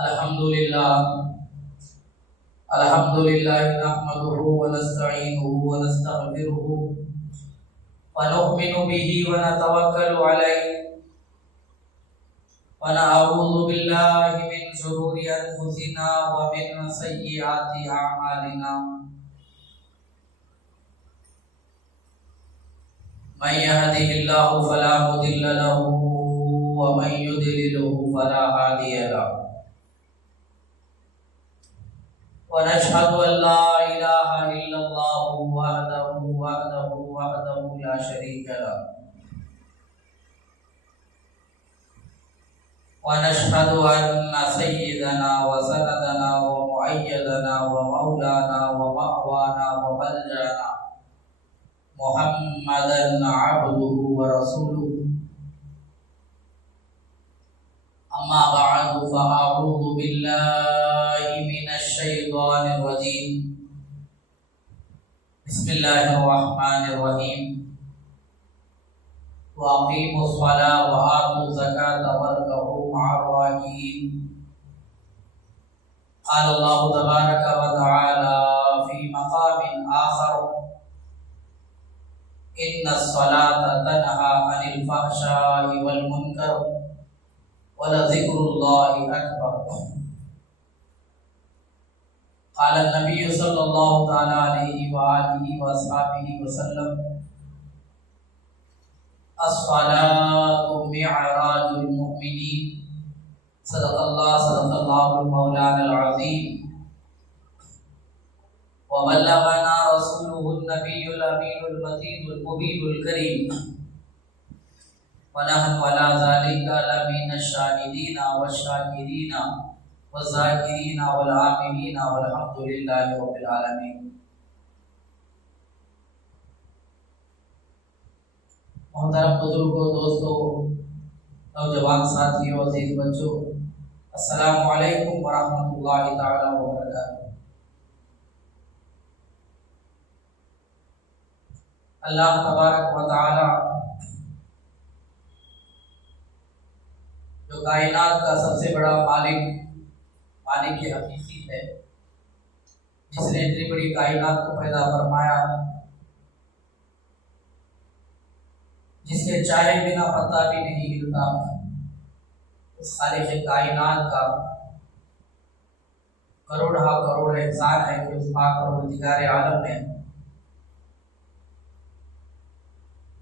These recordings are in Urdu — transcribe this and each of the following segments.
الحمدللہ نحمده ونستعینه ونستغفره ونؤمن به ونتوکل علیہ ونعوذ باللہ من شرور انفسنا ومن سیئات اعمالنا من يهده الله فلا مضل له ومن يضلل فلا هادي له ونشهد أن لا إله إلا الله وحده لا شريك له ونشهد أن سيدنا وسندنا ومؤيدنا ومولانا ومأوانا وملجأنا محمدا عبده ورسوله أما بعد فأعوذ بالله من الشيطان الرجيم بسم الله الرحمن الرحيم وأقيموا الصلاة وآتوا الزكاة واركعوا مع الراكعين قال الله تبارك وتعالى في مقام آخر إن الصلاة تنهى عن الفحشاء والمنكر ولذكر الله أكبر قال النبي صلى الله تعالى عليه وآله وأصحابه وسلم الصلاة معراج المؤمنين صدق الله المولانا العظيم وبلغنا رسوله النبي الأمين المتين المبين الكريم ونحن على ذلك لمن الشاهدين والشاكرين والذاكرين والعاملين والحمد لله رب العالمين. محترم بزرگوں، دوستوں، نوجوان ساتھیوں، عزیز بچوں، السلام علیکم ورحمۃ اللہ تعالی وبرکاتہ۔ اللہ تبارک و تعالی جو کائنات کا سب سے بڑا مالک حقیقی ہے، جس نے اتنی بڑی کائنات کو پیدا فرمایا، جس کے چاہے بنا پتہ بھی نہیں ہلتا، اس خالق کائنات کا کروڑ احسان ہے کہ اس پاک پروردگار عالم نے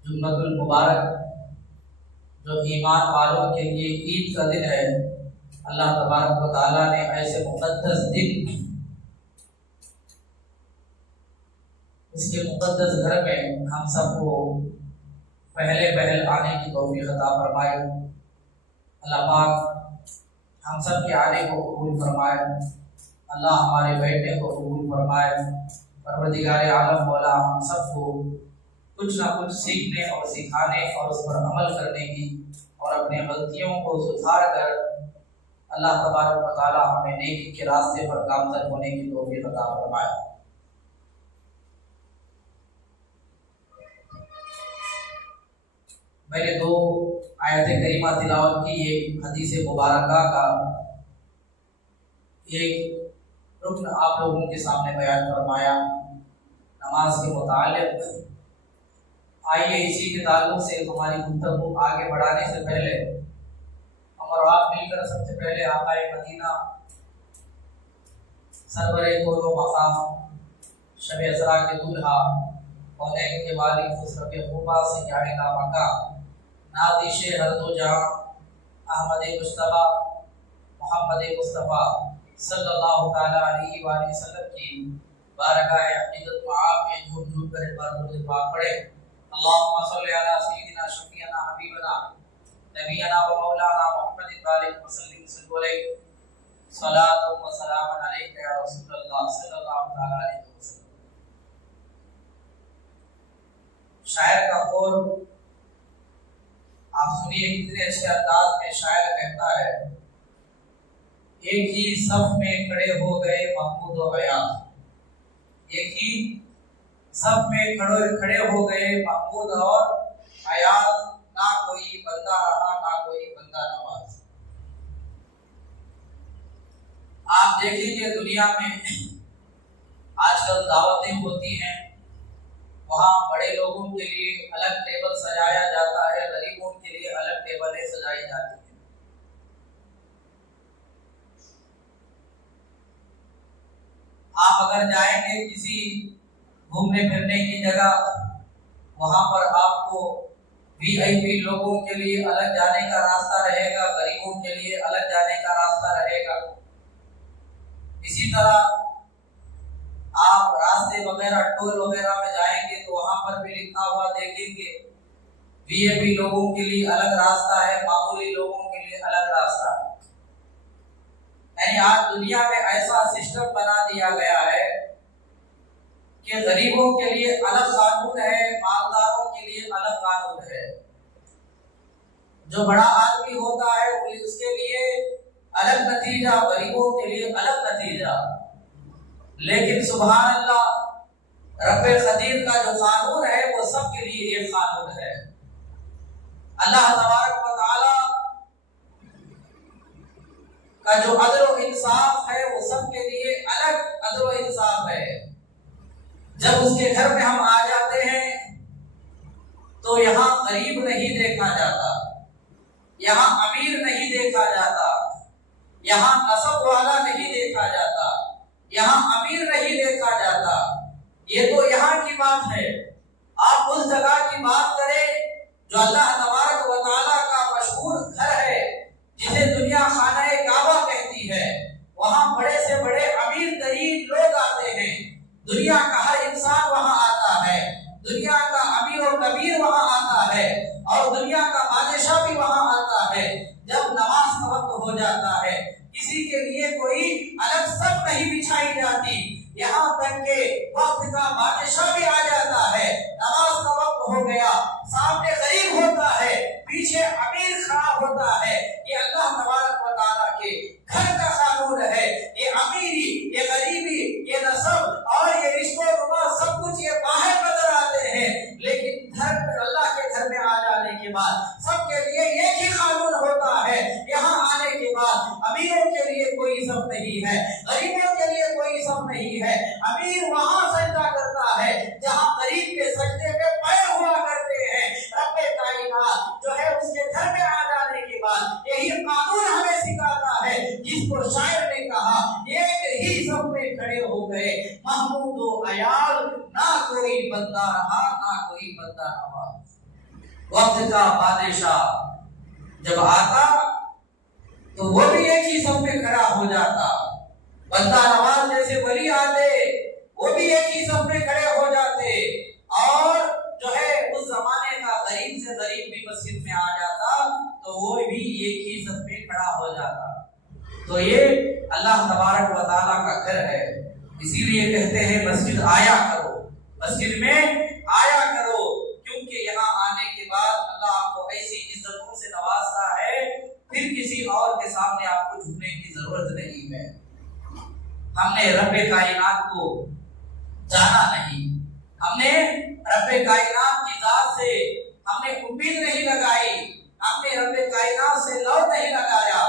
جمعۃ المبارک جو ایمان والوں کے لیے عید کا دن ہے، اللہ تبارک و تعالیٰ نے ایسے مقدس دن اس کے مقدس گھر میں ہم سب کو پہل آنے کی توفیق عطا فرمائے۔ اللہ پاک ہم سب کے آنے کو قبول فرمائے، اللہ ہمارے بیٹھنے کو قبول فرمائے۔ پروردگار عالم مولا ہم سب کو کچھ نہ کچھ سیکھنے اور سکھانے اور اس پر عمل کرنے کی اور اپنے غلطیوں کو سدھار کر اللہ تبارک و تعالی ہمیں نیکی کے راستے پر گامزن ہونے کی توفیق عطا فرمائے۔ میں نے 2 آیت کریمہ تلاوت کی، ایک حدیث مبارکہ کا ایک رکن آپ لوگوں کے سامنے بیان فرمایا نماز کے متعلق۔ آئیے اسی کے تعلق سے ہماری گفتگو آگے بڑھانے سے پہلے ہم اور آپ مل کر سب سے پہلے آقا مدینہ سرور کونو مقام شب اسرا کے دولہا کونین کے والی خسرو خوبا سیاحنا مکہ نادش ہر دو جہاں احمد مصطفیٰ محمد مصطفیٰ صلی اللہ تعالی علیہ وآلہ وسلم کی بارگاہ عقیدت و آپ میں جھوم کر ایک بار درود پاک پڑھے۔ اللهم صل على سيدنا شفيعنا حبيبنا نبينا ومولانا محمد بارك وسلم عليه صلاة وسلام عليك يا رسول الله صلى الله عليه وسلم۔ شاعر کا قول آپ سنیے کتنے اچھے انداز میں شاعر کہتا ہے، ایک ہی صف میں کھڑے ہو گئے محمود و حیات، ایک ہی سب میں کھڑے ہو گئے محمود اور حیات، نہ کوئی بندہ رہا نہ کوئی بندہ نواز۔ آپ دیکھیں گے دنیا میں آج کل دعوتیں ہوتی ہیں، وہاں بڑے لوگوں کے لیے الگ ٹیبل سجایا جاتا ہے، غریبوں کے لیے الگ ٹیبلیں سجائی جاتی ہیں۔ آپ اگر جائیں گے کسی گھومنے پھرنے کی جگہ، وہاں پر آپ کو VIP لوگوں کے لیے الگ جانے کا راستہ رہے گا، غریبوں کے لیے الگ جانے کا راستہ رہے گا۔ اسی طرح آپ راستے وغیرہ ٹول وغیرہ میں جائیں گے تو وہاں پر بھی لکھا ہوا دیکھیں گے VIP لوگوں کے لیے الگ راستہ ہے، معمولی لوگوں کے لیے الگ راستہ ہے۔ یعنی آج دنیا میں ایسا سسٹم بنا دیا گیا ہے کہ غریبوں کے لیے الگ قانون ہے، مالداروں کے لیے الگ قانون ہے۔ جو بڑا آدمی ہوتا ہے اس کے لیے الگ نتیجہ، غریبوں کے لیے الگ نتیجہ۔ لیکن سبحان اللہ، رب قدیر کا جو قانون ہے وہ سب کے لیے ایک قانون ہے۔ اللہ تبارک و تعالی کا جو عدل و انصاف ہے وہ سب کے لیے الگ عدل و انصاف ہے۔ جب اس کے گھر میں ہم آ جاتے ہیں تو یہاں غریب نہیں دیکھا جاتا، یہاں امیر نہیں دیکھا جاتا، یہاں نسب والا نہیں دیکھا جاتا، یہاں امیر نہیں دیکھا جاتا۔ یہ تو یہاں کی بات ہے۔ آپ اس جگہ کی بات کریں جو اللہ تبارک و تعالیٰ کا مشہور گھر ہے، جسے دنیا خانہ کعبہ کہتی ہے، وہاں بڑے سے بڑے امیر ترین لوگ آتے ہیں، دنیا کا ہر انسان وہاں آتا ہے، دنیا کا امیر و کبیر وہاں آتا ہے، اور دنیا کا بادشاہ بھی وہاں آتا ہے۔ جب نماز کا وقت ہو جاتا ہے، کسی کے لیے کوئی الگ سب نہیں بچھائی جاتی، یہاں تک کہ وقت کا بادشاہ بھی آ جاتا ہے، نماز کا وقت ہو گیا، سامنے غریب ہوتا ہے، پیچھے امیر کھڑا ہوتا ہے۔ یہ اللہ تبارک و تعالیٰ کے گھر کا قانون ہے۔ یہ امیری، یہ غریبی، یہ نسب اور یہ رشتہ نما سب کچھ یہ باہر نظر آتے ہیں، لیکن گھر اللہ کے گھر میں آ جانے کے بعد سب کے لیے ایک ہی قانون ہوتا ہے۔ یہاں آنے کے بعد امیروں کے لیے کوئی سب نہیں ہے، غریبوں کے لیے کوئی سب نہیں ہے۔ امیر وہاں سجدہ کرتا ہے جہاں غریب کے سجدے میں پیر ہوا کرتے ہیں۔ رب کائنات جو ہے اس کے گھر میں آ جانے کے بعد یہی قانون ہمیں سکھاتا ہے، جس کو شاعر نے کہا ایک ہی سب میں کھڑے ہو گئے محمود و عیال، نہ کوئی بندہ رہا نہ کوئی بندہ رہا۔ وقت کا بادشاہ جب آتا تو وہ بھی ایک ہی سب میں کھڑا ہو جاتا، بندہ نواز جیسے ولی آتے وہ بھی ایک ہی سب میں کھڑے ہو جاتے، اور جو ہے اس زمانے کا غریب سے غریب بھی مسجد میں آ جاتا تو وہ بھی ایک ہی سب میں کھڑا ہو جاتا۔ تو یہ اللہ تبارک و تعالیٰ کا گھر ہے، اسی لیے کہتے ہیں مسجد آیا کرو، مسجد میں آیا کرو، کیونکہ یہاں آنے کے بعد اللہ آپ کو ایسی عزتوں سے نوازتا ہے، پھر کسی اور کے سامنے آپ کو جھکنے کی ضرورت نہیں ہے۔ ہم نے رب کائنات کو جانا نہیں، ہم نے رب کائنات کی ذات سے ہم نے امید نہیں لگائی، ہم نے رب کائنات سے لو نہیں لگایا۔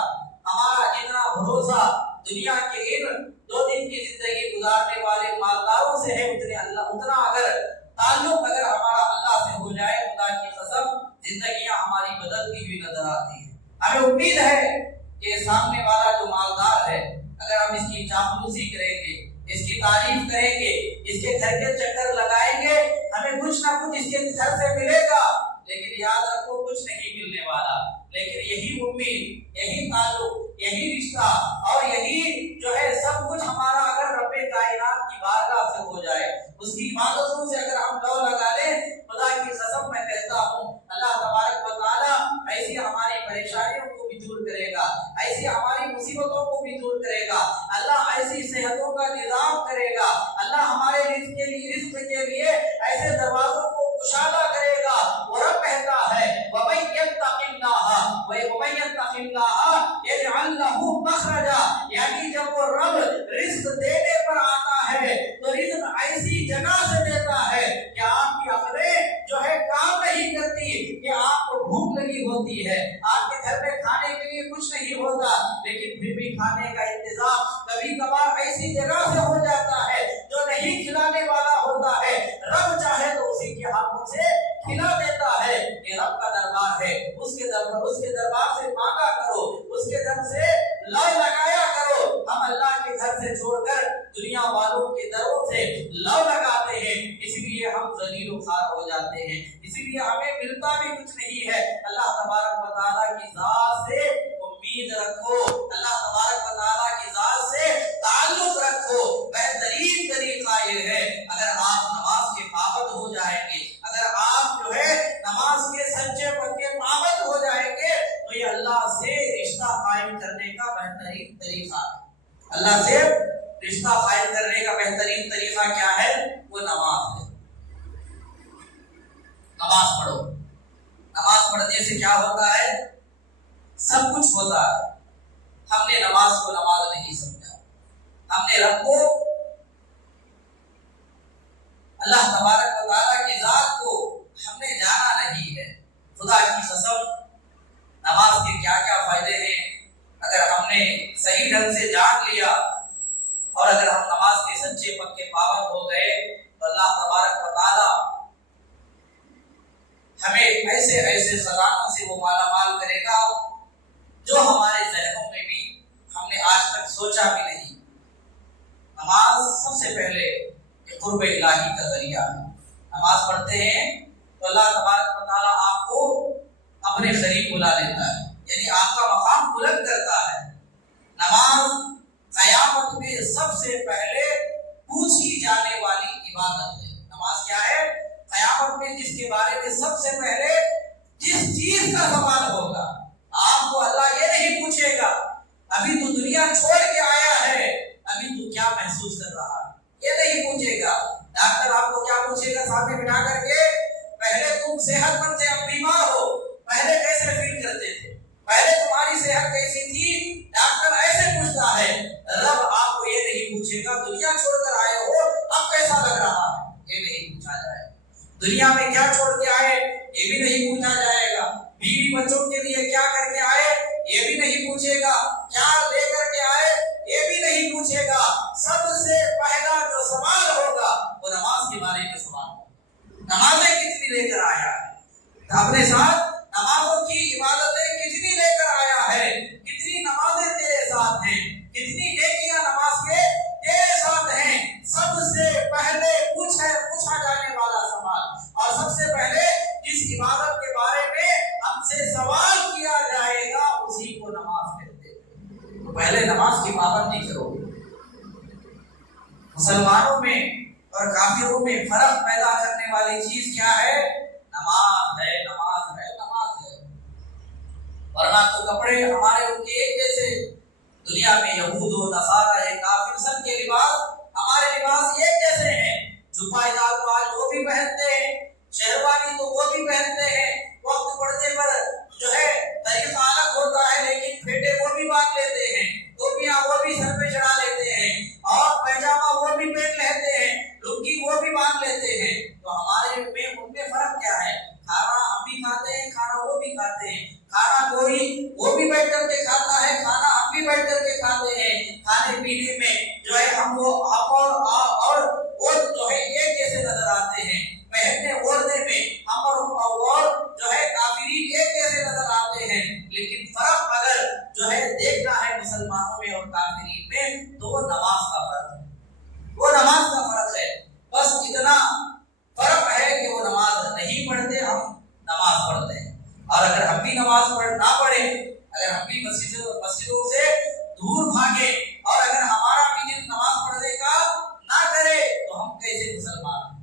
ہمارا اتنا بھروسہ دنیا کے ان 2 دن کی زندگی گزارنے والے مالداروں سے ہے، اتنا اگر تعلق اگر ہمارا اللہ سے ہو جائے، خدا کی قسم زندگیاں ہماری بدلتی ہوئی نظر آتی ہیں۔ ہمیں امید ہے کہ سامنے والا جو مالدار ہے، اگر ہم اس کی چاپلوسی کریں گے، اس کی تعریف کریں گے، اس کے گھر کے چکر لگائیں گے، ہمیں کچھ نہ کچھ اس کے گھر سے ملے گا، لیکن یاد رکھو کچھ نہیں ملنے والا۔ لیکن یہی امید، یہی تعلق، یہی رشتہ اور یہی جو ہے سب کچھ ہمارا اگر رب کائنات کی بارگاہ سے ہو جائے، اس کی عبادتوں سے اگر ہم لو لگا لیں، خدا کی قسم میں کہتا ہوں اللہ تبارک و تعالیٰ ایسی ہماری پریشانیوں کو بھی دور کرے گا، ایسی ہماری مصیبتوں کو بھی دور کرے گا، اللہ ایسی صحتوں کا نظام کرے گا، اللہ ہمارے رزق کے لیے ایسے دروازوں کو کشادہ کرے گا۔ وہ رب کہتا ہے وَمَن يَتَّقِ اللَّهَ يَجْعَل لَّهُ مَخْرَجًا، یعنی جب وہ رب رزق دینے پر آتا ہے تو رزق ایسی جگہ سے دیتا ہے کہ آپ کی عقلیں جو ہے کام نہیں کرتی، کہ آپ کو بھوک لگی ہوتی ہے، آپ کے گھر میں کھانے کے لیے کچھ نہیں ہوتا، لیکن پھر بھی کھانے کا انتظام جگہ سے ہو جاتا ہے، جو نہیں کھلانے والا ہوتا ہے رب چاہے تو اسی کے ہاتھوں سے کھلا دیتا ہے۔ یہ رب کا دربار ہے، اس کے دربار سے مانگا کرو، اس کے در سے لو لگایا کرو۔ ہم اللہ کے گھر سے چھوڑ کر دنیا والوں کے دروں سے لو لگاتے ہیں، اسی لیے ہم ذلیل و خوار ہو جاتے ہیں، اسی لیے ہمیں ملتا بھی کچھ نہیں ہے۔ اللہ تبارک و تعالیٰ کی ذات سے امید رکھو، اللہ تبارک و تعالیٰ کی ذات سے تعلق رکھو۔ بہترین طریقہ یہ ہے اگر آپ نماز کے پابند ہو جائیں گے، اگر آپ جو ہے نماز کے سچے پکے پابند ہو جائیں گے تو یہ اللہ سے رشتہ قائم کرنے کا بہترین طریقہ ہے۔ اللہ سے رشتہ قائم کرنے کا بہترین طریقہ کیا ہے؟ وہ نماز ہے۔ نماز پڑھو، نماز پڑھنے سے کیا ہوتا ہے؟ سب کچھ ہوتا ہے۔ ہم نے نماز کو نماز نہیں سمجھا، ہم نے رب کو، اللہ تبارک و تعالیٰ کی ذات کو ہم نے جانا نہیں ہے۔ خدا کی قسم نماز کے کیا کیا فائدے ہیں اگر ہم نے صحیح ڈھنگ سے جان لیا اور اگر ہم نماز کے سچے پکے پابند ہو گئے تو اللہ تبارک و تعالیٰ ہمیں ایسے ایسے خزانوں سے وہ مالا مال کرے گا جو ہمارے ذہنوں میں بھی ہم نے آج تک سوچا بھی نہیں۔ نماز سب سے پہلے قرب الہی کا ذریعہ ہے۔ نماز پڑھتے ہیں تو اللہ تبارک و تعالیٰ آپ کو اپنے قریب بلا لیتا ہے، یعنی آپ کا مقام بلند کرتا ہے۔ نماز قیامت میں سب سے پہلے پوچھی جانے والی عبادت ہے۔ نماز کیا ہے؟ قیامت میں جس کے بارے میں سب سے پہلے جس چیز کا سوال ہوگا، آپ کو اللہ یہ نہیں پوچھے گا ابھی تو دنیا چھوڑ کے آیا ہے، ابھی تو کیا محسوس کر رہا ہے، یہ نہیں پوچھے گا۔ ڈاکٹر آپ کو کیا پوچھے گا سامنے بٹھا کر کے؟ پہلے تم صحت مند تھے، اب بیمار ہو، پہلے کیسے فیل کرتے تھے، پہلے تمہاری صحت کیسی تھی؟ ڈاکٹر ایسے پوچھتا ہے۔ رب آپ کو یہ نہیں پوچھے گا دنیا چھوڑ کر آئے ہو اب کیسا لگ رہا ہے، یہ نہیں پوچھا جائے گا۔ دنیا میں کیا چھوڑ کے آئے یہ بھی نہیں پوچھا جائے گا۔ بیوی بچوں کے لیے کیا کر کے آئے یہ بھی نہیں پوچھے گا۔ کیا لے کر کے آئے یہ بھی نہیں پوچھے گا۔ سب سے پہلا جو سوال ہوگا وہ نماز کے بارے میں سوال ہوگا۔ نمازیں کتنی لے کر آیا ہے، اپنے ساتھ نمازوں کی عبادتیں کتنی لے کر آیا ہے، کتنی نمازیں تیرے ساتھ ہیں، کتنی نیکیاں نماز کے تیرے ساتھ ہیں۔ سب سے پہلے پوچھا جانے والا سوال اور سب سے پہلے جس عبادت کے بارے میں ہم سے سوال کیا جائے گا اسی کو نماز کہتے ہیں۔ تو پہلے نماز کی پابندی کرو۔ مسلمانوں میں اور کافروں میں فرق پیدا کرنے والی چیز کیا ہے؟ نماز ہے، نماز ہے، نماز ہے۔ ورنہ تو کپڑے ہمارے ان کے ایک جیسے، دنیا میں یہود و نصارہ ہے، کافر، سب کے لباس ہمارے لباس ایک جیسے ہیں۔ جو پائجال کو آج وہ بھی پہنتے ہیں، شیروانی تو وہ بھی پہنتے ہیں، وقت پڑنے پر جو ہے طریقہ الگ ہوتا ہے لیکن پھیٹے وہ بھی باندھ لیتے ہیں، ٹوپیاں وہ بھی سر پہ چڑھا لیتے ہیں اور پیجامہ وہ بھی پہن لیتے ہیں، لنگی وہ بھی باندھ لیتے ہیں۔ تو ہمارے میں ان میں فرق کیا ہے؟ کھانا ہم بھی کھاتے ہیں، کھانا وہ بھی کھاتے ہیں، کھانا کوئی وہ بھی بیٹھ کر کے کھاتا ہے، کھانا ہم بھی بیٹھ کر کے کھاتے ہیں۔ کھانے پینے میں جو ہے ہم اور وہ جو ہے ایک جیسے نظر آتے ہیں، پہننے اوڑھنے میں ہم اور جو ہے کافرین ایک جیسے نظر آتے ہیں، لیکن فرق اگر جو ہے دیکھنا ہے مسلمانوں میں اور کافرین میں تو وہ نماز کا فرق ہے، وہ نماز کا فرق ہے۔ بس اتنا فرق ہے کہ وہ نماز نہیں پڑھتے، ہم نماز پڑھتے ہیں۔ اور اگر ہم بھی نماز نہ پڑھیں، اگر ہم بھی مسجدوں سے دور بھاگے اور اگر ہمارا بھی دل نماز پڑھنے کا نہ کرے تو ہم کیسے مسلمان ہیں؟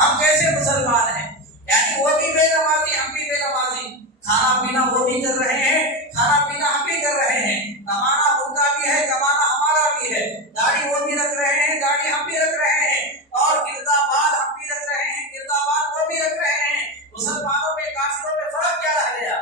ہم کیسے مسلمان ہیں؟ یعنی وہ بھی بے نمازی، ہم بھی بے نمازی، کھانا پینا وہ بھی کر رہے ہیں، کھانا پینا ہم بھی کر رہے ہیں، کمانا ان کا بھی ہے، کمانا ہمارا بھی ہے، داڑھی وہ بھی رکھ رہے ہیں، داڑھی ہم بھی رکھ رہے ہیں، اور گردا بال ہم بھی رکھ رہے ہیں، گردا بال وہ بھی رکھ رہے ہیں۔ مسلمانوں میں کافروں میں فرق کیا رہ گیا؟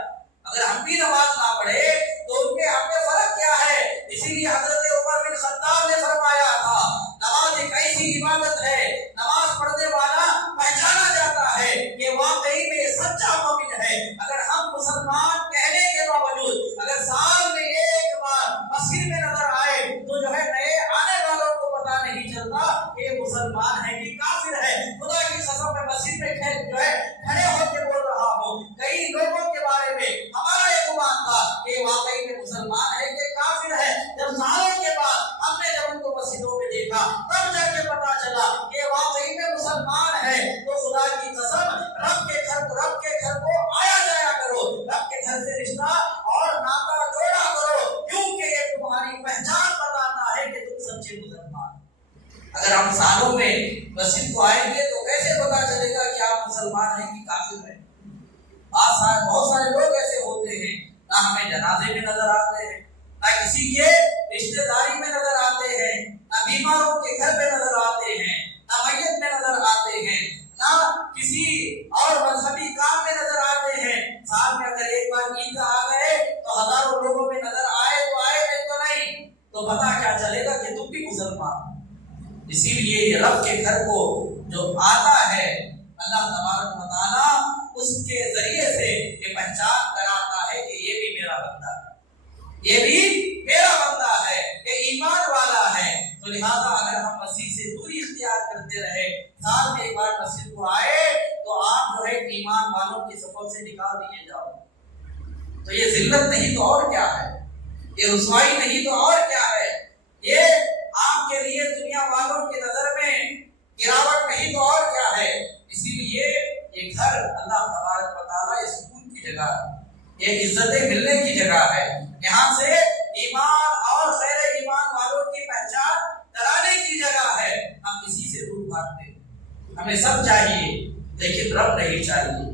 اگر ہم بھی نماز نہ پڑھے تو ان میں ہم میں فرق کیا ہے؟ اسی لیے حضرت عمر بن خطاب نے فرمایا تھا نماز ایک ایسی عبادت ہے، نماز پڑھنے والا پہچانا جاتا ہے کہ واقعی میں سچا مومن ہے۔ اگر ہم مسلمان کہنے کے باوجود اگر سال میں ایک بار مسجد میں نظر آئے تو جو ہے نئے آنے والوں کو بتا مسلمان ہے کہ کافر ہے، خدا کی قسم میں مسجد میں کھڑے ہو کے بول رہا ہوں، کئی لوگوں کے بارے میں ہمارا یہ گمان تھا کہ واقعی میں مسلمان ہے کہ کافر ہے، جب سالوں کے بعد ہم نے جب ان کو مسجدوں میں دیکھا تب جا کے پتا چلا کہ واقعی میں مسلمان ہے۔ تو خدا کی قسم رب کے گھر کو آیا جایا کرو، رب کے گھر سے رشتہ اور ناطا جوڑا کرو، کیونکہ یہ تمہاری پہچان بتاتا ہے کہ تم سچے مسلمان۔ اگر ہم سالوں میں مسجد کو آئیں گے تو کیسے پتا چلے گا کہ آپ مسلمان ہیں کہ کافر ہیں؟ بہت سارے لوگ ایسے ہوتے ہیں، نہ ہمیں جنازے میں نظر آتے ہیں، نہ کسی کے رشتہ داری میں نظر آتے ہیں، نہ بیماروں کے گھر میں نظر آتے ہیں، نہ میت میں نظر آتے ہیں، نہ کسی اور مذہبی کام میں نظر آتے ہیں۔ سال میں اگر ایک بار عید آ گئے تو ہزاروں لوگوں میں نظر آئے نہیں تو نہیں، تو پتا کیا چلے گا کہ تم بھی مسلمان۔ اسی لیے یہ رب کے گھر کو جو آتا ہے اللہ تبارک و تعالیٰ اس کے ذریعے سے یہ پہچان کراتا ہے کہ یہ بھی میرا بندہ ہے، یہ بھی میرا بندہ ہے، یہ ایمان والا ہے۔ تو لہذا اگر ہم مسیح سے دوری اختیار کرتے رہے، سال میں ایک بار مسجد کو آئے تو آپ جو ہے ایمان والوں کی صفوں سے نکال دیے جاؤ، تو یہ ذلت نہیں تو اور کیا ہے، یہ رسوائی نہیں تو اور کیا ہے، یہ آپ کے لیے دنیا والوں کی نظر میں گراوٹ نہیں تو اور کیا ہے۔ اسی لیے یہ گھر اللہ تبارک و تعالیٰ یہ سکون کی جگہ ہے، یہ عزتیں ملنے کی جگہ ہے، یہاں سے ایمان اور غیر ایمان والوں کی پہچان کرانے کی جگہ ہے۔ ہم کسی سے دور بھاگتے ہیں، ہمیں سب چاہیے لیکن رب نہیں چاہیے،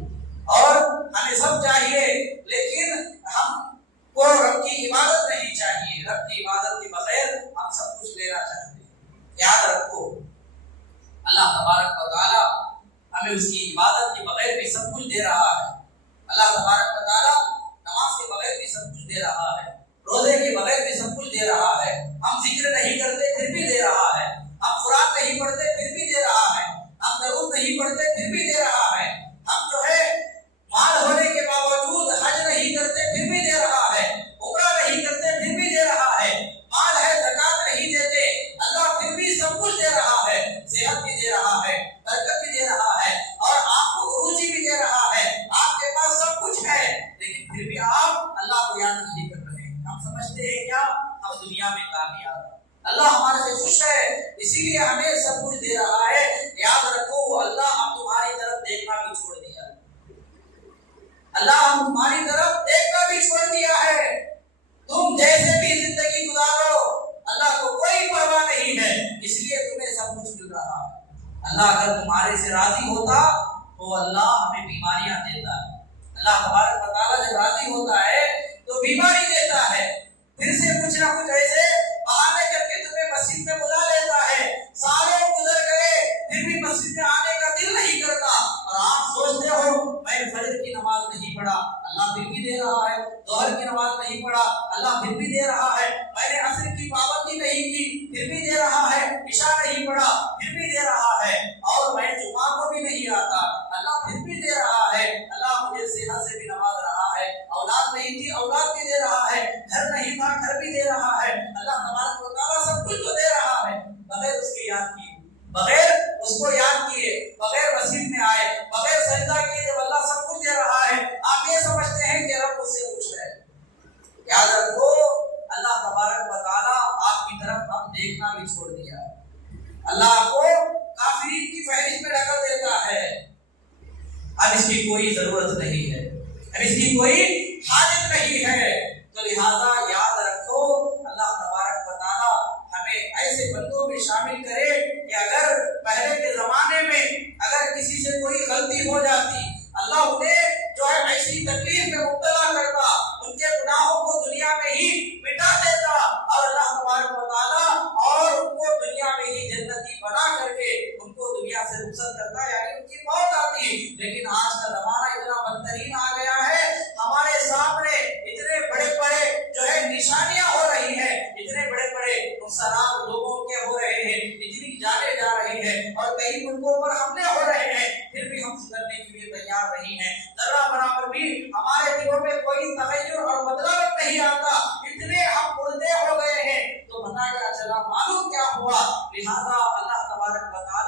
اور ہمیں سب چاہیے لیکن ہم کو رب کی عبادت نہیں چاہیے، رب کی عبادت کے بغیر ہم سب کچھ لینا چاہتے ہیں۔ یاد رکھو اللہ تبارک و تعالیٰ ہمیں اس کی عبادت کے بغیر بھی سب کچھ دے رہا ہے، اللہ تبارک و تعالیٰ نماز کے بغیر بھی سب کچھ دے رہا ہے، روزے کے بغیر بھی سب کچھ دے رہا ہے، ہم ذکر نہیں کرتے پھر بھی دے رہا ہے، ہم قرآن نہیں پڑھتے پھر بھی دے رہا ہے، ہم درود نہیں پڑھتے پھر بھی دے رہا ہے، ہم جو ہے مال ہونے کے باوجود حج نہیں کرتے پھر بھی دے رہا ہے، عمرہ نہیں کرتے پھر بھی دے رہا ہے، مال ہے زکات نہیں دیتے اللہ پھر بھی سب کچھ دے رہا ہے، صحت بھی دے رہا ہے، برکت بھی دے رہا ہے، اور آپ کو عروجی بھی دے رہا ہے، آپ کے پاس سب کچھ ہے، لیکن پھر بھی آپ اللہ کو یاد نہیں کر رہے۔ ہم سمجھتے ہیں کیا ہم دنیا میں کامیاب ہیں، اللہ ہمارے سے خوش ہے اسی لیے ہمیں سب کچھ دے رہا ہے۔ یاد رکھو اللہ ہم تمہاری طرف دیکھنا بھی چھوڑ دیا، اللہ ہم تمہاری طرف دیکھنا بھی چھوڑ دیا ہے، تم جیسے بھی زندگی گزارو اللہ کو کوئی پرواہ نہیں ہے، اس لیے تمہیں سب کچھ مل رہا ہے۔ اللہ اگر تمہارے سے راضی ہوتا تو اللہ ہمیں بیماریاں دیتا ہے، اللہ تبارک و تعالیٰ جب راضی ہوتا ہے تو بیماری دیتا ہے، پھر سے کچھ نہ کچھ ایسے بہانے کر کے تمہیں مسجد میں بلا لیتا ہے، سالوں گزر گئے پھر بھی مسجد میں آنے کا دل نہیں کرتا، اور آپ سوچتے ہو میں فجر کی نماز نہیں پڑھا اللہ پھر بھی دے رہا ہے، ظہر کی نماز نہیں پڑھا اللہ پھر بھی دے رہا ہے، میں نے عصر کی پابندی نہیں کی پھر بھی دے رہا ہے، عشاء نہیں پڑھا پھر بھی دے رہا ہے، اور میں جمعہ کو بھی نہیں آتا اللہ پھر بھی دے رہا ہے، اللہ مجھے صحت سے بھی نواز رہا ہے، اولاد نہیں تھی اولاد بھی دے رہا ہے، گھر نہیں تھا گھر بھی دے رہا ہے، اللہ تبارک و تعالیٰ سب کچھ تو دے رہا ہے، بغیر اس کے یاد کیے، بغیر اس کو یاد کیے، بغیر مسجد میں آئے، بغیر سجدہ کیے، جب اللہ سب کچھ دے رہا ہے آپ یہ سمجھتے ہیں کہ رب مجھ سے خوش ہے۔ یاد رکھو اللہ تبارک و تعالیٰ آپ کی طرف اب دیکھنا بھی چھوڑ دیا، اللہ آپ کو کافرین کی فہرست میں ڈال دیتا ہے، اب اس کی کوئی ضرورت نہیں ہے، اب اس کی کوئی حاجت نہیں ہے، تو لہذا یاد رکھو اللہ تبارک و تعالیٰ ہمیں ایسے بندوں میں شامل کرے کہ اگر پہلے کے زمانے میں اگر کسی سے کوئی غلطی ہو جاتی اللہ انہیں جو ہے ایسی تکلیف میں مبتلا کرتا، ان کے گناہوں کو دنیا میں ہی مٹا دیتا، اور اللہ تبارک و تعالیٰ اور ان کو دنیا میں ہی جنتی بنا کر کے ان کو دنیا سے رخصت کرتا، یعنی ان کی موت آتی۔ لیکن آج کا زمانہ اتنا بدترین آ گیا ہے، ہمارے سامنے اتنے بڑے بڑے جو ہے نشانیاں ہو رہی ہیں، اتنے بڑے بڑے نقصانات لوگوں کے ہو رہے ہیں، اتنی جانیں جا رہی ہیں، اور کئی ملکوں پر حملے ہو رہے ہیں، پھر بھی ہم سدھرنے کے لیے تیار نہیں ہیں، ذرا برابر بھی ہمارے دلوں میں کوئی تغیر اور بدلاؤ نہیں آتا، اتنے ہم مردے ہو گئے ہیں، تو پتہ کیا چلا، معلوم کیا ہوا، لہذا اللہ تبارک و تعالیٰ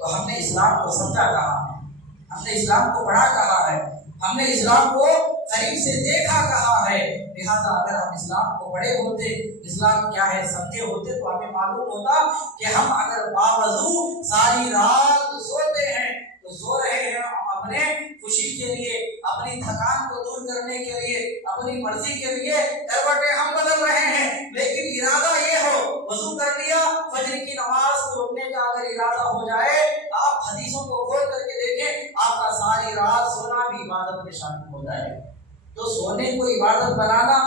تو ہم نے اسلام کو سمجھا کہاں ہے، ہم نے اسلام کو پڑھا کہاں ہے، ہم نے اسلام کو قریب سے دیکھا کہاں ہے۔ لہٰذا اگر ہم اسلام کو پڑھے ہوتے، اسلام کیا ہے سمجھے ہوتے، تو ہمیں معلوم ہوتا کہ ہم اگر باوضو ساری رات سوتے ہیں تو سو رہے ہیں اپنے خوشی کے لیے، اپنی تھکان کو دور کرنے کے لیے، اپنی مرضی کے لیے کروٹیں ہم بدل رہے ہیں، لیکن ارادہ یہ ہو، وضو کر لیا، فجر کی نماز کو رکنے کا اگر ارادہ ہو جائے، آپ حدیثوں کو کھول کر کے دیکھیں، آپ کا ساری رات سونا بھی عبادت میں شامل ہو جائے۔ تو سونے کو عبادت بنانا،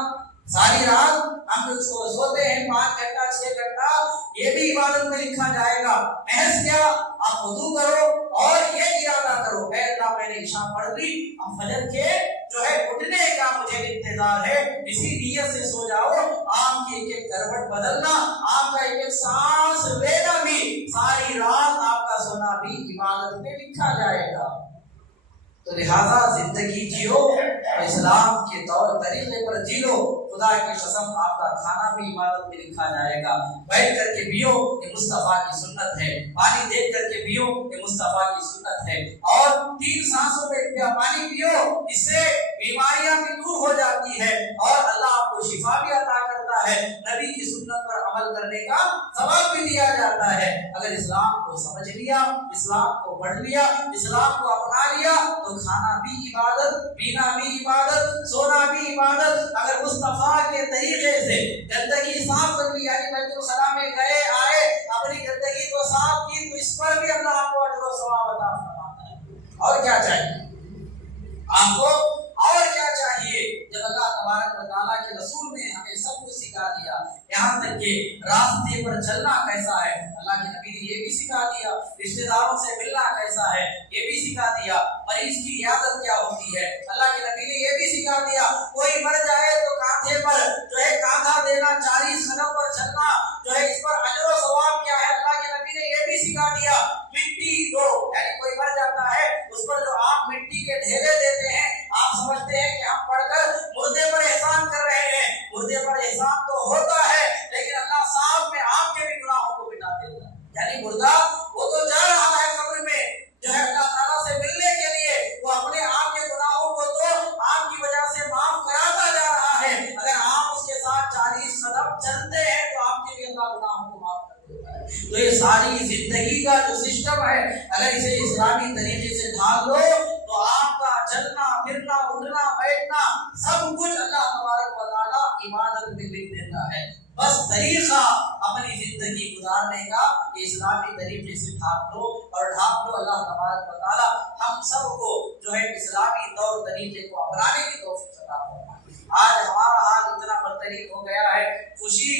ساری رات ہم لوگ سوتے ہیں 5 گھنٹہ 6 گھنٹہ، یہ بھی عبادت میں لکھا جائے گا۔ محض کیا، آپ وضو کرو اور یہ ارادہ کرو، اے اللہ میں نے عشاء پڑھ لی، اب فجر کے جو ہے اٹھنے کا مجھے انتظار ہے، اسی نیت سے سو جاؤ۔ آپ کی ایک ایک کروٹ بدلنا، آپ کا ایک ایک سانس لینا بھی، ساری رات آپ کا سونا بھی عبادت میں لکھا جائے گا۔ تو لہذا زندگی جیو تو اسلام کے طور طریقے پر جی لو، خدا کی قسم آپ کا کھانا بھی عبادت میں لکھا جائے گا۔ بیٹھ کر کے پیو، یہ مصطفیٰ کی سنت ہے، پانی دیکھ کر کے پیو، یہ مصطفیٰ کی سنت ہے، اور 3 سانسوں پہ پانی پیو، اس سے بیماریاں بھی دور ہو جاتی ہے اور اللہ آپ کو شفا بھی عطا کرتا ہے، نبی کی سنت پر عمل کرنے کا ثواب بھی دیا جاتا ہے۔ اگر اسلام کو سمجھ لیا، اسلام کو پڑھ لیا، اسلام کو اپنا لیا، تو کھانا بھی عبادت، پینا بھی عبادت، سونا بھی عبادت۔ اگر مصطفیٰ کے طریقے سے گندگی صاف کر لی، یعنی بیت الخلاء میں گئے آئے، اپنی گندگی کو صاف کی، تو اس پر بھی اللہ آپ کو اجر و ثواب عطا فرماتا ہے۔ اور کیا چاہیے آپ کو، اور کیا چاہیے؟ جب اللہ تبارک و تعالیٰ کے رسول نے ہمیں سب کچھ سکھا دیا، یہاں تک کہ راستے پر چلنا کیسا ہے اللہ کے نبی نے یہ بھی سکھا دیا، رشتہ داروں سے ملنا کیسا ہے یہ بھی سکھا دیا، مریض کی عیادت کیا ہوتی ہے اللہ کے نبی نے یہ بھی سکھا دیا، کوئی مر جائے تو کاندھے پر جو ہے کاندھا دینا، 40 قدم پر چلنا جو ہے اس پر اجر و ثواب کیا ہے اللہ کے نبی نے یہ بھی سکھا دیا۔ مٹی دو، یعنی کوئی مر جاتا ہے اس پر جو آپ مٹی کے ڈھیرے دیتے ہیں، آپ سمجھتے ہیں کہ ہم پڑھ کر مردے پر احسان کر رہے ہیں، مردے پر احسان تو ہوتا ہے لیکن اللہ صاحب میں آپ کے بھی گناہوں کو مٹا دیتا ہے، یعنی مردہ وہ تو جا رہا ہے قبر میں جو ہے اللہ تعالیٰ سے ملنے کے لیے، وہ اپنے آپ کے گناہوں کو تو آپ کی وجہ سے معاف کراتا جا رہا ہے، اگر آپ اس کے ساتھ 40 قدم چلتے ہیں تو آپ کے بھی اللہ گناہوں کو معاف کر دیتا ہے۔ تو یہ ساری زندگی کا جو سسٹم ہے، اگر اسے اسلامی طریقے سے ڈھال لو تو آپ کا چلنا پھرنا اٹھنا بیٹھنا سب کچھ اللہ تبارک و تعالیٰ عبادت میں لکھ دیتا ہے۔ بس طریقہ اپنی زندگی گزارنے کا اسلامی طریقے سے ڈھانپ لو، اور ڈھانپ لو، اللہ تبارک و تعالیٰ ہم سب کو جو ہے اسلامی طور طریقے کو اپنانے کی توفیق عطا فرمائے۔ آج ہمارا حال اتنا بدترین ہو گیا ہے، خوشی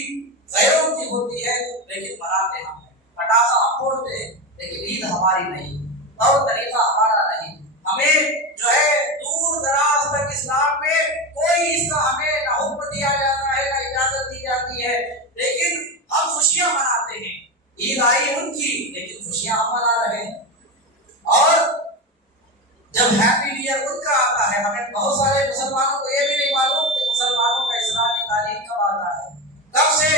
غیروں کی ہوتی ہے لیکن مناتے ہم ہیں، پٹاخہ ہم پھوڑتے ہیں لیکن عید ہماری نہیں، طور طریقہ ہمارا نہیں، ہمیں جو ہے دور دراز تک اسلام میں کوئی اس کا ہمیں نہ حکم دیا جاتا ہے نہ اجازت دی جاتی ہے، لیکن ہم خوشیاں مناتے ہیں۔ عید آئی ان کی لیکن خوشیاں ہم منا رہے ہیں، اور جب ہیپی نیو ایئر ان کا آتا ہے، ہمیں بہت سارے مسلمانوں کو یہ بھی نہیں معلوم کہ مسلمانوں کا اسلامی تعلیم کب آتا ہے، کب سے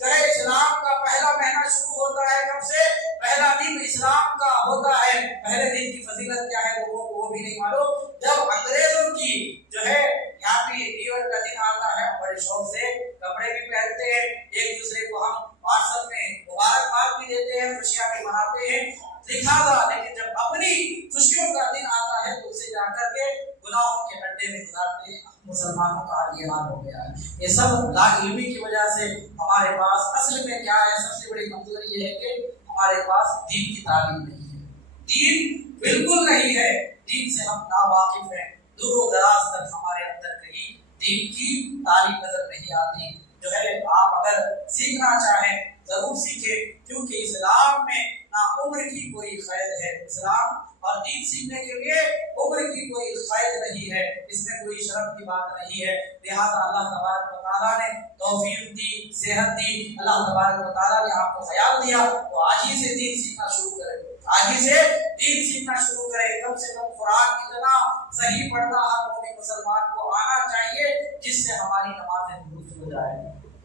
جو ہے اسلام کا پہلا مہینہ شروع ہوتا ہے، کب سے پہلا دن اسلام کا ہوتا ہے، پہلے دن کی فضیلت کیا ہے لوگوں کو وہ بھی نہیں معلوم۔ جب انگریزوں کی جو ہے ہیپی نیو ایئر کا دن آتا ہے، بڑے شوق سے کپڑے بھی پہنتے ہیں، ایک دوسرے کو ہم واٹس ایپ میں مبارکباد بھی دیتے ہیں، خوشیاں بھی مناتے ہیں، لہٰذا لیکن جب اپنی خوشیوں کا دن آتا ہے تو اسے جا کر کے گناہوں کے گڈھے میں گزارتے ہیں۔ مسلمانوں کا یہ حال ہو گیا ہے، یہ سب لا علمی کی وجہ سے۔ ہمارے پاس اصل میں کیا ہے، سب سے بڑی کمزوری یہ ہے کہ ہمارے پاس دین کی تعلیم نہیں ہے، دین بالکل نہیں ہے، دین سے ہم ناواقف ہیں، دور و دراز تک ہمارے اندر کہیں دین کی تعلیم نظر نہیں آتی۔ جو ہے آپ اگر سیکھنا چاہیں ضرور سیکھیں، کیونکہ اسلام میں نہ عمر کی کوئی قید ہے، اسلام اور دین سیکھنے کے لیے عمر کی کوئی قید نہیں ہے، اس میں کوئی شرم کی بات نہیں ہے۔ لہٰذا اللہ تبارک و تعالیٰ نے توفیق دی، صحت دی، اللہ تبارک و تعالیٰ نے آپ کو خیال دیا، تو آج ہی سے دین سیکھنا شروع کریں، آج ہی سے دین سیکھنا شروع کریں، کم سے کم قرآن اتنا صحیح پڑھنا ہر مومن مسلمان کو آنا چاہیے جس سے ہماری نمازیں درست ہو جائے،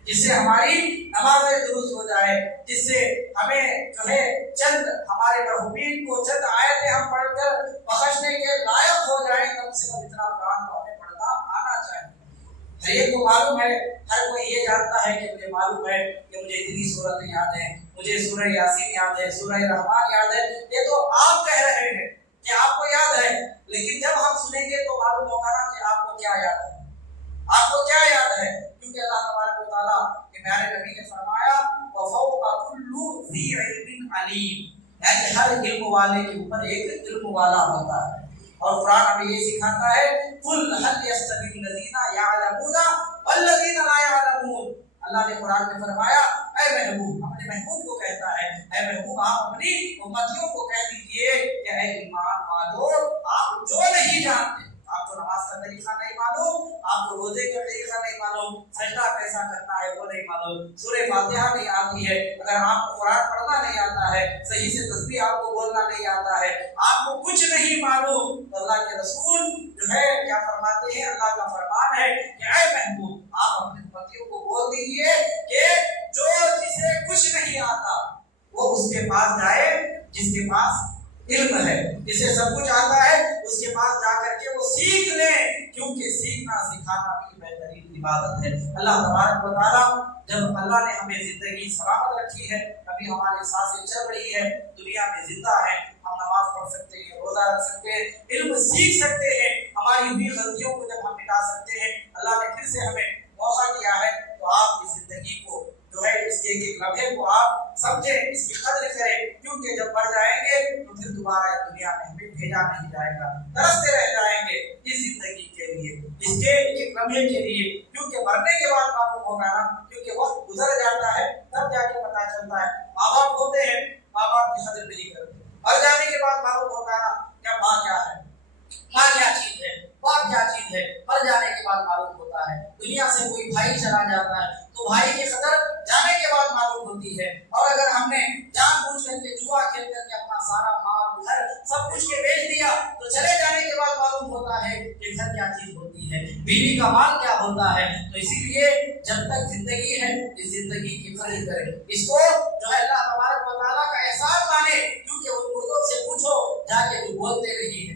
جس سے ہماری نمازیں درست ہو جائے، جس سے ہمیں جو ہے چند ہمارے مرحومین کو چند آیتیں ہم پڑھ کر بخشنے کے لائق ہو جائیں، کم سے کم اتنا قرآن کو ہمیں پڑھنا آنا چاہیے۔ ہر ایک کو معلوم ہے، ہر کوئی یہ جانتا ہے کہ مجھے معلوم ہے کہ مجھے اتنی سورتیں یاد ہیں، مجھے سورہ یاسین یاد ہے، سورہ رحمان یاد ہے، یہ تو آپ کہہ رہے ہیں کہ آپ کو یاد ہے، لیکن جب ہم سنیں گے تو معلوم ہوگا نا کہ آپ کو کیا یاد ہے، آپ کو کیا یاد ہے، کیونکہ اللہ تبارک و تعالیٰ کے پیارے نبی نے فرمایا وَفَوْقَ كُلُّ ذِي عِلْمٍ عَلِيمٍ، یعنی ہر علم والے کے اوپر ایک علم والا ہوتا ہے۔ اور قرآن ہمیں یہ سکھاتا ہے قُلْ هَلْ يَسْتَوِي الَّذِينَ يَعْلَمُونَ وَالَّذِينَ لَا يَعْلَمُونَ، اللہ نے قرآن میں فرمایا اے محبوب، اپنے محبوب کو کہتا ہے اے محبوب آپ اپنی امتیوں کو کہہ دیجئے کہ اے ایمان والو، آپ جو نہیں جانتے، آپ کو نماز کا طریقہ نہیں معلوم، آپ کو روزے کا طریقہ نہیں معلوم، سجدہ کیسا کرنا ہے وہ نہیں معلوم، سورہ فاتحہ نہیں آتی ہے، اگر آپ کو قرآن پڑھنا نہیں آتا ہے، صحیح سے تسبیح آپ کو بولنا نہیں آتا ہے، آپ کو کچھ نہیں معلوم، تو اللہ کے رسول جو ہے کیا فرماتے ہیں، اللہ کا فرمان ہے کہ اے محبوب آپ اپنے امتیوں کو بول دیجئے کہ جو جسے کچھ نہیں آتا وہ اس کے پاس جائے جس کے پاس علم ہے، جسے سب کچھ آتا ہے اس کے پاس جا کر کے وہ سیکھ لے، کیونکہ سیکھنا سکھانا بھی بہترین عبادت ہے۔ اللہ تبارک و تعالیٰ جب اللہ نے ہمیں زندگی سلامت رکھی ہے، ابھی ہماری سانسیں چل رہی ہے، دنیا میں زندہ ہے، ہم نماز پڑھ سکتے ہیں، روزہ رکھ سکتے ہیں، علم سیکھ سکتے ہیں، ہماری ہوئی غلطیوں کو جب ہم مٹا سکتے ہیں، اللہ نے پھر سے ہمیں موقع دیا ہے، تو آپ کی زندگی کو جو ہے اس کے ایک لمحے کو آپ سمجھیں، اس کی قدر کریں، کیونکہ جب مر جائیں گے تو پھر دوبارہ دنیا میں ہمیں بھیجا نہیں جائے گا، ترستے رہ جائیں گے اس زندگی کے لیے، اس کے ایک لمحے کے لیے، کیونکہ مرنے کے بعد معلوم ہوگا نا، کیونکہ وقت گزر جاتا ہے تب جا کے پتا چلتا ہے، ماں باپ ہوتے ہیں ماں باپ کی قدر نہیں کرتے، مر جانے کے بعد معلوم ہوتا ہے نا کیا ماں کیا ہے، ماں کیا چیز ہے، باپ کیا چیز ہے، مر جانے کے بعد معلوم ہوتا ہے، دنیا سے کوئی بھائی چلا جاتا ہے تو بھائی کی قدر جانے کے بعد معلوم ہوتی ہے، اور اگر ہم نے جان بوجھ کر کے جوا کھیل کر کے اپنا سارا مال گھر سب کچھ کے بیچ دیا تو چلے جانے کے بعد معلوم ہوتا ہے کہ گھر کیا چیز ہوتی ہے، بیوی کا مال کیا ہوتا ہے، تو اسی لیے جب تک زندگی ہے اس زندگی کی قدر کریں، اس کو جو ہے اللہ تبارک و تعالیٰ کا احسان مانے، کیونکہ ان مردوں سے پوچھو جا کے جو بولتے نہیں ہیں،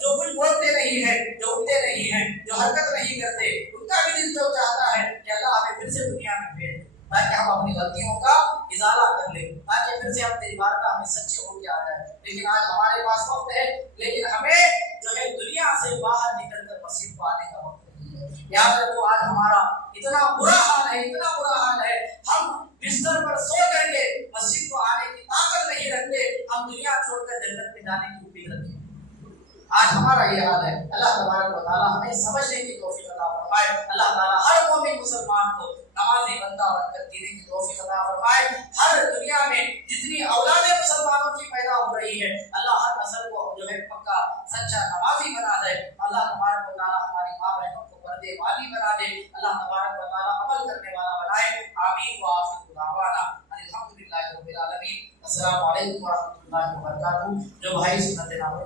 جو کچھ بولتے نہیں ہیں، جو اٹھتے نہیں ہیں، جو حرکت نہیں کرتے، ان کا بھی دل جو چاہتا ہے کہ اللہ ہمیں پھر سے دنیا میں بھیج دے تاکہ ہم اپنی غلطیوں کا ازالہ کر لیں، تاکہ پھر سے ہم تیری بارگاہ میں سچے ہو کے آ جائیں، لیکن آج ہمارے پاس وقت ہے، لیکن ہمیں جو ہے دنیا سے باہر نکل کر مسجد کو آنے کا وقت نہیں ہے۔ یاد رکھو آج ہمارا اتنا برا حال ہے، اتنا برا حال ہے، ہم بستر پر سو کر کے مسجد کو آنے کی طاقت نہیں رکھتے، ہم دنیا چھوڑ کر جنت میں جانے کی امید رکھتے ہیں، آج ہمارا یہ حال ہے۔ اللہ تبارک و تعالیٰ ہمیں سمجھنے کی توفیق عطا فرمائے، اللہ تعالیٰ ہر مومن مسلمان کو نمازی بندہ بن کر جینے کی توفیق عطا فرمائے، ہر دنیا میں جتنی اولاد مسلمانوں کی پیدا ہو رہی ہے اللہ ہر نسل کو جو ہے پکا سچا نمازی بنا دے، اللہ تبارک و تعالیٰ ہماری ماں بہنوں کو پردے والی بنا دے، اللہ تبارک و تعالیٰ عمل کرنے والا بنائے، آمین وآخر دعوانا الحمدللہ رب العالمین۔ السلام علیکم ورحمۃ اللہ وبرکاتہ۔ جو بھائی سنت نامہ